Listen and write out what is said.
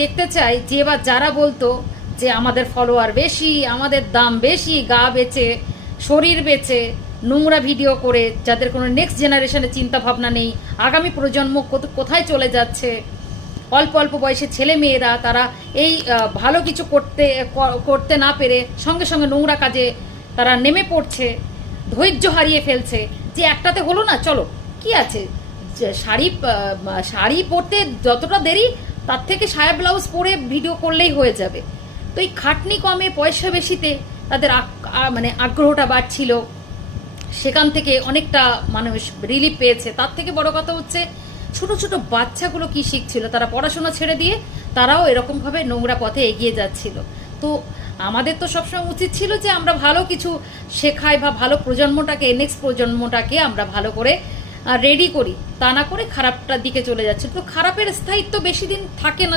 দেখতে চাই যে এবার যারা বলতো যে আমাদের ফলোয়ার বেশি, আমাদের দাম বেশি, গা বেচে শরীর বেচে নোংরা ভিডিও করে, যাদের কোনো নেক্সট জেনারেশনের চিন্তা ভাবনা নেই, আগামী প্রজন্ম কোথায় চলে যাচ্ছে, অল্প অল্প বয়সে ছেলে মেয়েরা তারা এই ভালো কিছু করতে না পেরে সঙ্গে সঙ্গে নোংরা কাজে তারা নেমে পড়ছে, ধৈর্য হারিয়ে ফেলছে। যে একটাতে হলো না, চলো কি আছে, শাড়ি পরতে যতটা দেরি তার থেকে সায়া ব্লাউজ পরে ভিডিও করলেই হয়ে যাবে। তো এই খাটনি কমে পয়সা বেশিতে তাদের মানে আগ্রহটা বাড়ছিল, সেখান থেকে অনেকটা মানুষ রিলিফ পেয়েছে। তার থেকে বড় কথা হচ্ছে ছোট ছোট বাচ্চাগুলো কি শিখছিল, তারা পড়াশোনা ছেড়ে দিয়ে তারাও এরকমভাবে নোংরা পথে এগিয়ে যাচ্ছিল। তো আমাদের তো সবসময় উচিত ছিল যে আমরা ভালো কিছু শেখাই বা ভালো প্রজন্মটাকে, নেক্সট প্রজন্মটাকে আমরা ভালো করে রেডি করি, তা না করে খারাপটার দিকে চলে যাচ্ছে। তো খারাপের স্থায়িত্ব বেশি দিন থাকে না।